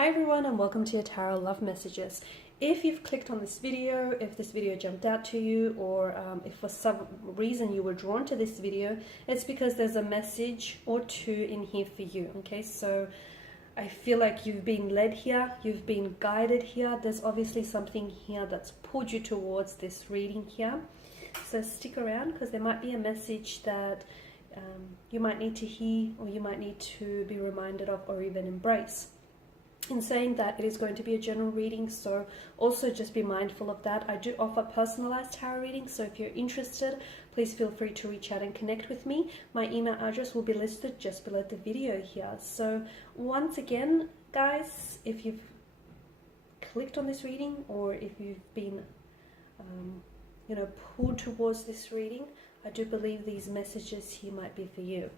Hi everyone and welcome to your Tarot Love Messages. If you've clicked on this video, if this video jumped out to you, or if for some reason you were drawn to this video, it's because there's a message or two in here for you, okay? So I feel like you've been led here, you've been guided here. There's obviously something here that's pulled you towards this reading here. So stick around because there might be a message that you might need to hear, or you might need to be reminded of, or even embrace. In saying that, it is going to be a general reading, so also just be mindful of that. I do offer personalized tarot readings, so if you're interested, please feel free to reach out and connect with me. My email address will be listed just below the video here. So once again, guys, if you've clicked on this reading, or if you've been pulled towards this reading, I do believe these messages here might be for you.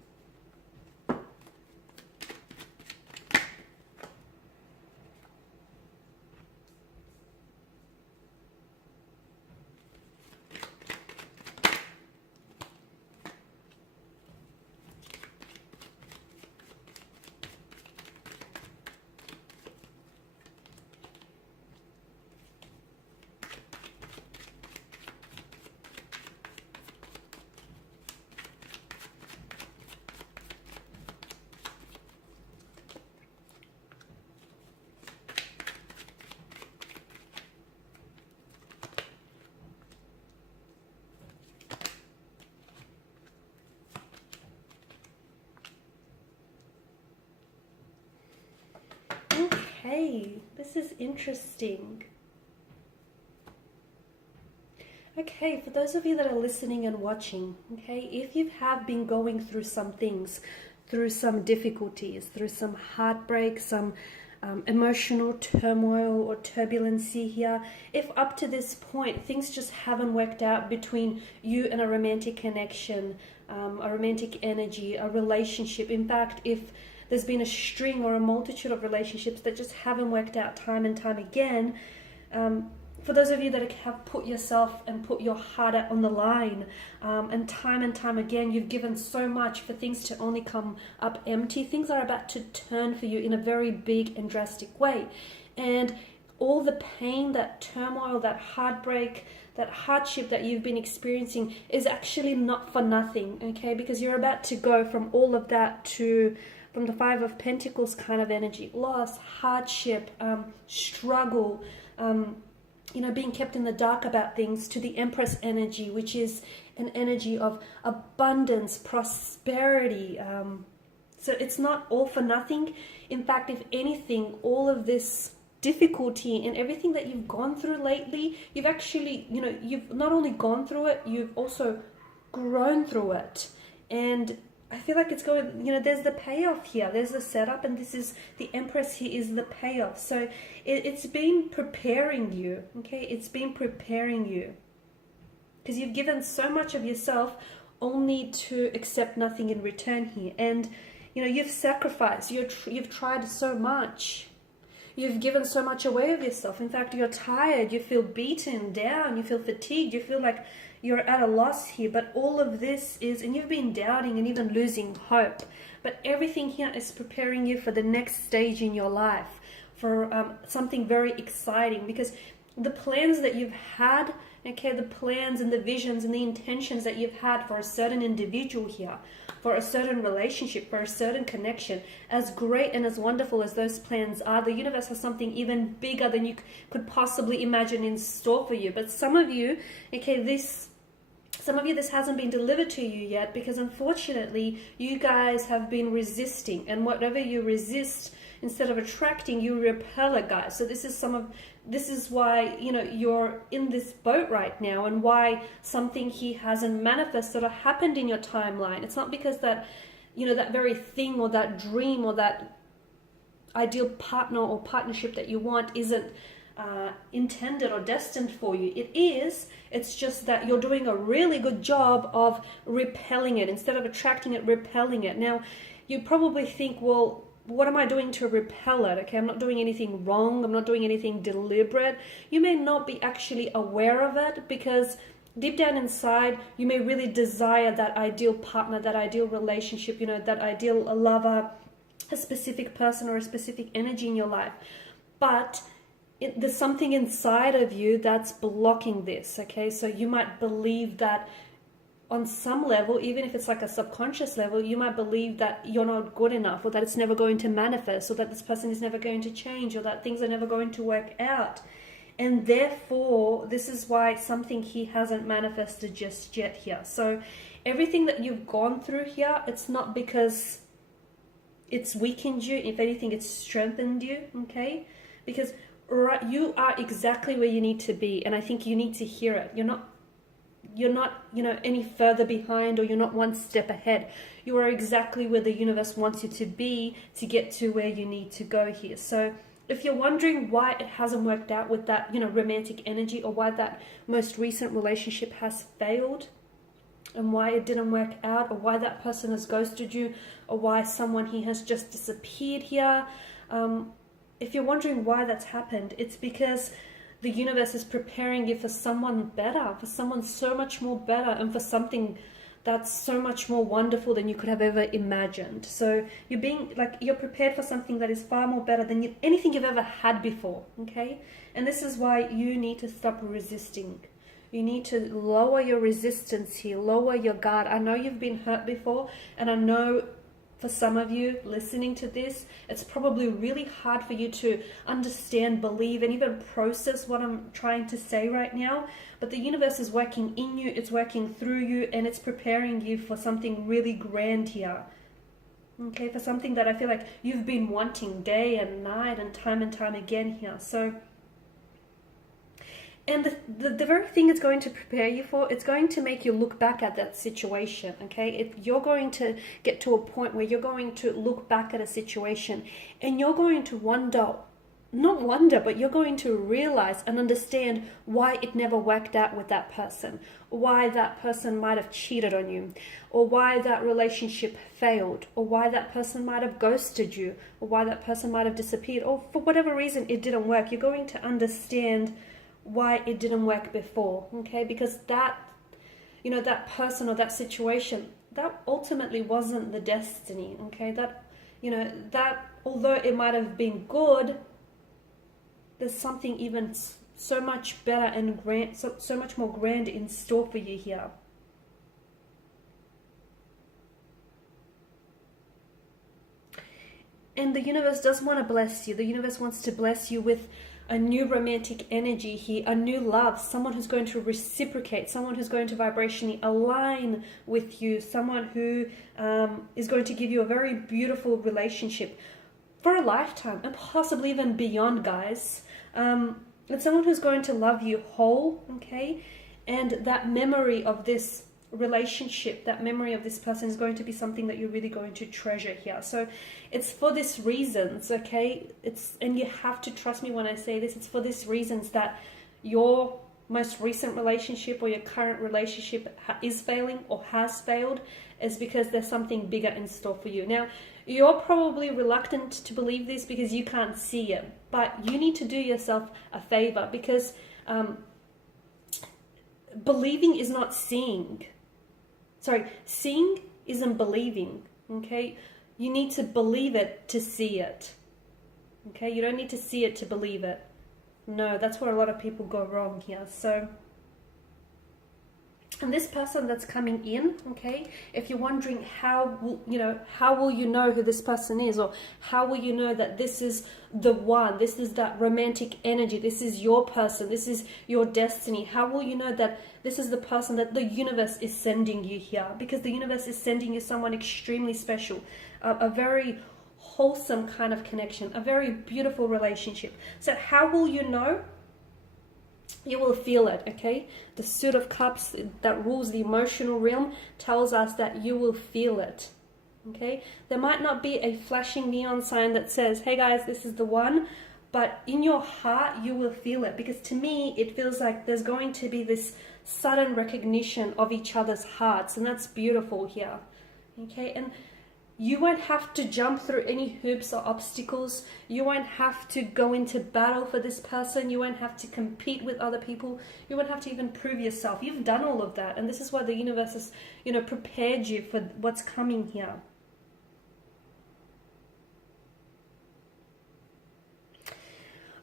Okay, this is interesting. Okay, for those of you that are listening and watching, okay, if you have been going through some things, through some difficulties, through some heartbreak, some emotional turmoil or turbulency here, if up to this point things just haven't worked out between you and a romantic connection, a romantic energy, a relationship, in fact, if there's been a string or a multitude of relationships that just haven't worked out time and time again, for those of you that have put yourself and put your heart out on the line, and time again, you've given so much for things to only come up empty, things are about to turn for you in a very big and drastic way. And all the pain, that turmoil, that heartbreak, that hardship that you've been experiencing is actually not for nothing, okay? Because you're about to go from all of that to... from the Five of Pentacles kind of energy, loss, hardship, struggle, being kept in the dark about things, to the Empress energy, which is an energy of abundance, prosperity. So it's not all for nothing. In fact, if anything, all of this difficulty and everything that you've gone through lately, you've actually, you've not only gone through it, you've also grown through it. And I feel like it's going, there's the payoff here. There's the setup, and this is the Empress here is the payoff. So it's been preparing you, okay? It's been preparing you. Because you've given so much of yourself only to accept nothing in return here. And, you've sacrificed. You've tried so much. You've given so much away of yourself. In fact, you're tired. You feel beaten down. You feel fatigued. You feel like you're at a loss here, but all of this is, and you've been doubting and even losing hope, but everything here is preparing you for the next stage in your life, for something very exciting, because the plans that you've had, okay, the plans and the visions and the intentions that you've had for a certain individual here, for a certain relationship, for a certain connection, as great and as wonderful as those plans are, the universe has something even bigger than you could possibly imagine in store for you. But some of you, okay, this hasn't been delivered to you yet, because unfortunately you guys have been resisting, and whatever you resist, instead of attracting, you repel it, guys. So this is why you're in this boat right now, and why something here hasn't manifested or happened in your timeline. It's not because that that very thing or that dream or that ideal partner or partnership that you want isn't intended or destined for you. It's just that you're doing a really good job of repelling it. Instead of attracting it, repelling it. Now, you probably think, well, what am I doing to repel it? Okay, I'm not doing anything wrong. I'm not doing anything deliberate. You may not be actually aware of it, because deep down inside, you may really desire that ideal partner, that ideal relationship, that ideal lover, a specific person or a specific energy in your life, but there's something inside of you that's blocking this, okay? So you might believe that on some level, even if it's like a subconscious level, you might believe that you're not good enough, or that it's never going to manifest, or that this person is never going to change, or that things are never going to work out. And therefore, this is why something he hasn't manifested just yet here. So everything that you've gone through here, it's not because it's weakened you. If anything, it's strengthened you, okay? Because you are exactly where you need to be, and I think you need to hear it. You're not, any further behind, or you're not one step ahead. You are exactly where the universe wants you to be to get to where you need to go here. So if you're wondering why it hasn't worked out with that, romantic energy, or why that most recent relationship has failed, and why it didn't work out, or why that person has ghosted you, or why someone he has just disappeared here, if you're wondering why that's happened, it's because the universe is preparing you for someone better, for someone so much more better, and for something that's so much more wonderful than you could have ever imagined. So you're prepared for something that is far more better than anything you've ever had before, okay? And this is why you need to stop resisting. You need to lower your resistance here, lower your guard. I know you've been hurt before, and I know for some of you listening to this, it's probably really hard for you to understand, believe, and even process what I'm trying to say right now. But the universe is working in you, it's working through you, and it's preparing you for something really grand here. Okay, for something that I feel like you've been wanting day and night and time again here. So, and the very thing it's going to prepare you for, it's going to make you look back at that situation, okay? You're going to get to a point where you're going to look back at a situation, and you're going to but you're going to realize and understand why it never worked out with that person, why that person might have cheated on you, or why that relationship failed, or why that person might have ghosted you, or why that person might have disappeared, or for whatever reason it didn't work. You're going to understand why it didn't work before, okay? Because that person or that situation, that ultimately wasn't the destiny, okay? That although it might have been good, there's something even so much better and grand, so much more grand in store for you here. And the universe does want to bless you. The universe wants to bless you with a new romantic energy here, a new love, someone who's going to reciprocate, someone who's going to vibrationally align with you, someone who is going to give you a very beautiful relationship for a lifetime, and possibly even beyond, guys. It's someone who's going to love you whole, okay? And that memory of this relationship, that memory of this person is going to be something that you're really going to treasure here. So it's for these reasons, okay? And you have to trust me when I say this, it's for these reasons that your most recent relationship or your current relationship is failing or has failed, is because there's something bigger in store for you. Now, you're probably reluctant to believe this because you can't see it, but you need to do yourself a favor, because believing is not seeing. Seeing isn't believing, okay? You need to believe it to see it, okay? You don't need to see it to believe it. No, that's where a lot of people go wrong here. So, and this person that's coming in, okay, if you're wondering how will you know who this person is, or how will you know that this is the one, this is that romantic energy, this is your person, this is your destiny, how will you know that this is the person that the universe is sending you here? Because the universe is sending you someone extremely special, a very wholesome kind of connection, a very beautiful relationship. So how will you know? You will feel it, okay? The Suit of Cups that rules the emotional realm tells us that you will feel it, okay? There might not be a flashing neon sign that says, hey guys, this is the one, but in your heart, you will feel it. Because to me, it feels like there's going to be this sudden recognition of each other's hearts, and that's beautiful here, okay? And you won't have to jump through any hoops or obstacles. You won't have to go into battle for this person. You won't have to compete with other people. You won't have to even prove yourself. You've done all of that. And this is why the universe has, prepared you for what's coming here.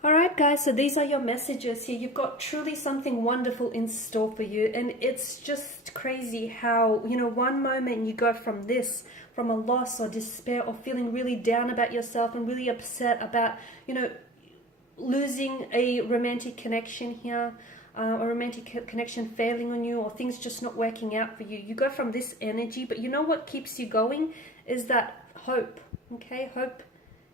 All right, guys, so these are your messages here. You've got truly something wonderful in store for you. And it's just crazy how, you know, one moment you go from this, from a loss or despair or feeling really down about yourself and really upset about, you know, losing a romantic connection here, a romantic connection failing on you, or things just not working out for you. You go from this energy, but you know what keeps you going is that hope, okay? Hope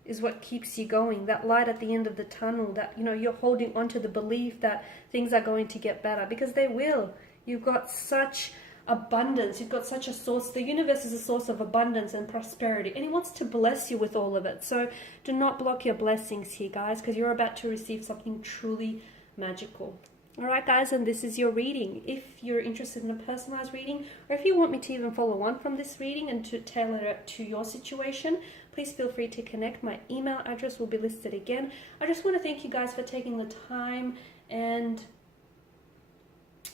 is what keeps you going, that light at the end of the tunnel, that, you know, you're holding on to the belief that things are going to get better, because they will. You've got such abundance, you've got such a source. The universe is a source of abundance and prosperity, and it wants to bless you with all of it. So do not block your blessings here, guys, because you're about to receive something truly magical. All right, guys, and this is your reading. If you're interested in a personalized reading, or if you want me to even follow on from this reading and to tailor it to your situation, please feel free to connect. My email address will be listed again. I just want to thank you guys for taking the time and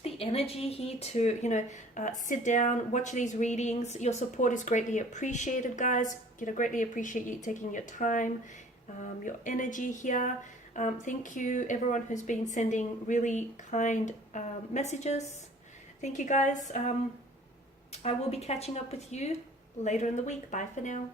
the energy here to, you know, sit down, watch these readings. Your support is greatly appreciated, guys. You know, greatly appreciate you taking your time, your energy here. Thank you, everyone who's been sending really kind messages. Thank you, guys. I will be catching up with you later in the week. Bye for now.